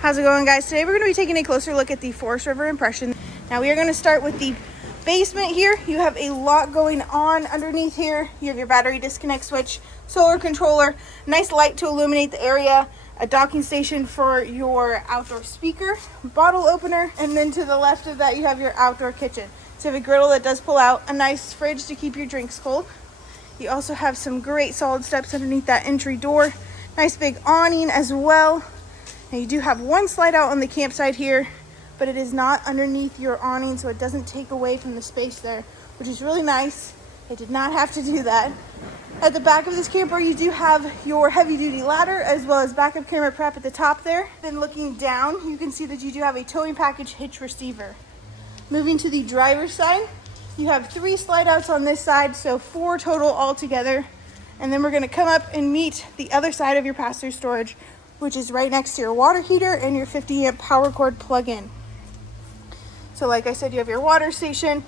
How's it going, guys? Today we're going to be taking a closer look at the Forest River Impression. Now we are going to start with the basement here. You have a lot going on underneath here. You have your battery disconnect switch, solar controller, nice light to illuminate the area, a docking station for your outdoor speaker, bottle opener, and then to the left of that you have your outdoor kitchen. So you have a griddle that does pull out, a nice fridge to keep your drinks cold. You also have some great solid steps underneath that entry door. Nice big awning as well. Now you do have one slide out on the campsite here, but it is not underneath your awning, so it doesn't take away from the space there, which is really nice. I did not have to do that. At the back of this camper, you do have your heavy duty ladder as well as backup camera prep at the top there. Then looking down, you can see that you do have a towing package hitch receiver. Moving to the driver's side, you have 3 slide outs on this side, so 4 total altogether. And then we're gonna come up and meet the other side of your passenger storage, which is right next to your water heater and your 50 amp power cord plug-in. So like I said, you have your water station,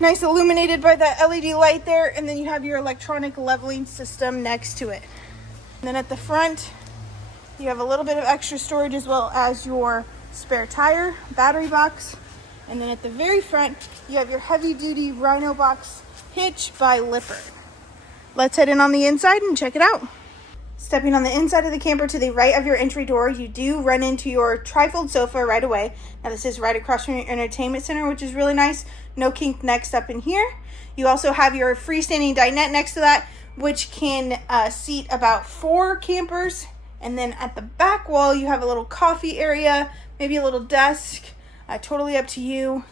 nice illuminated by that LED light there, and then you have your electronic leveling system next to it. And then at the front, you have a little bit of extra storage as well as your spare tire, battery box. And then at the very front, you have your heavy duty Rhino box hitch by Lippert. Let's head in on the inside and check it out. Stepping on the inside of the camper to the right of your entry door, you do run into your trifold sofa right away. Now this is right across from your entertainment center, which is really nice. No kink next up in here. You also have your freestanding dinette next to that, which can seat about 4 campers. And then at the back wall, you have a little coffee area, maybe a little desk, totally up to you.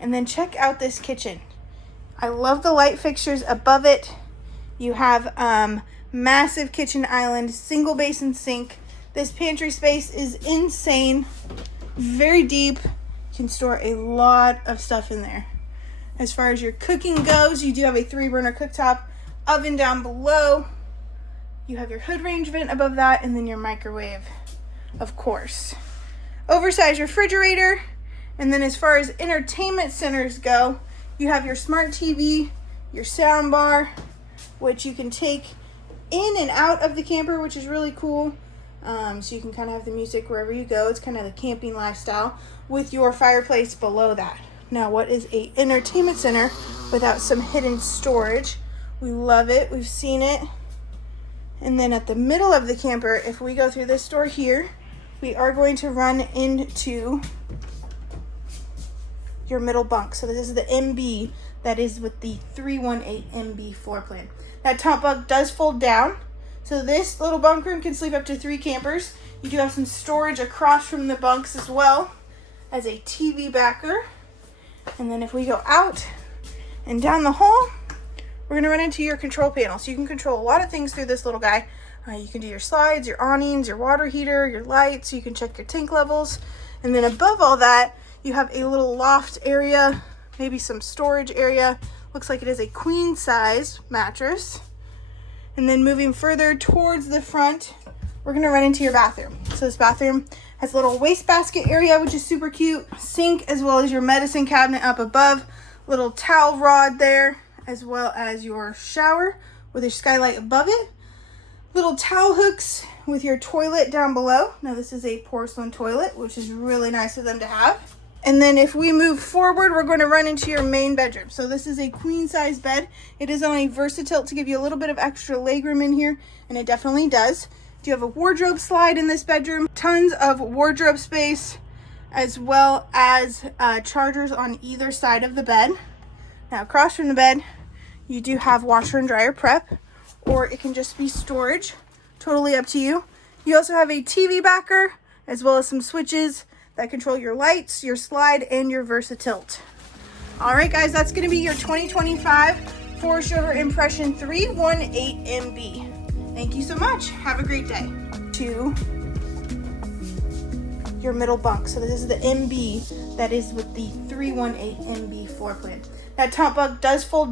And then check out this kitchen. I love the light fixtures above it. You have massive kitchen island, single basin sink. This pantry space is insane, very deep. You can store a lot of stuff in there. As far as your cooking goes, you do have a 3-burner cooktop, oven down below. You have your hood range vent above that, and then your microwave, of course. Oversized refrigerator. And then as far as entertainment centers go, you have your smart TV, your sound bar, which you can take in and out of the camper, which is really cool. So you can kind of have the music wherever you go. It's kind of the camping lifestyle with your fireplace below that. Now, what is a entertainment center without some hidden storage? We love it. We've seen it. And then at the middle of the camper, if we go through this door here, we are going to run into your middle bunk. So this is the MB that is with the 318 MB floor plan. That top bunk does fold down, so this little bunk room can sleep up to 3 campers. You do have some storage across from the bunks as well as a TV backer. And then if we go out and down the hall, we're gonna run into your control panel. So you can control a lot of things through this little guy. You can do your slides, your awnings, your water heater, your lights. You can check your tank levels. And then above all that, you have a little loft area, maybe some storage area. Looks like it is a queen size mattress. And then moving further towards the front, we're gonna run into your bathroom. So this bathroom has a little wastebasket area, which is super cute. Sink as well as your medicine cabinet up above. Little towel rod there, as well as your shower with your skylight above it. Little towel hooks with your toilet down below. Now this is a porcelain toilet, which is really nice of them to have. And then if we move forward, we're going to run into your main bedroom. So this is a queen size bed. It is on a VersaTilt to give you a little bit of extra legroom in here, and it definitely does. You have a wardrobe slide in this bedroom, tons of wardrobe space, as well as chargers on either side of the bed. Now across from the bed, you do have washer and dryer prep, or it can just be storage, totally up to you. You also have a TV backer, as well as some switches that control your lights, your slide, and your VersaTilt. All right, guys, that's gonna be your 2025 Forest River Impression 318 MB. Thank you so much. Have a great day. To your middle bunk. So this is the MB that is with the 318 MB floor plan. That top bunk does fold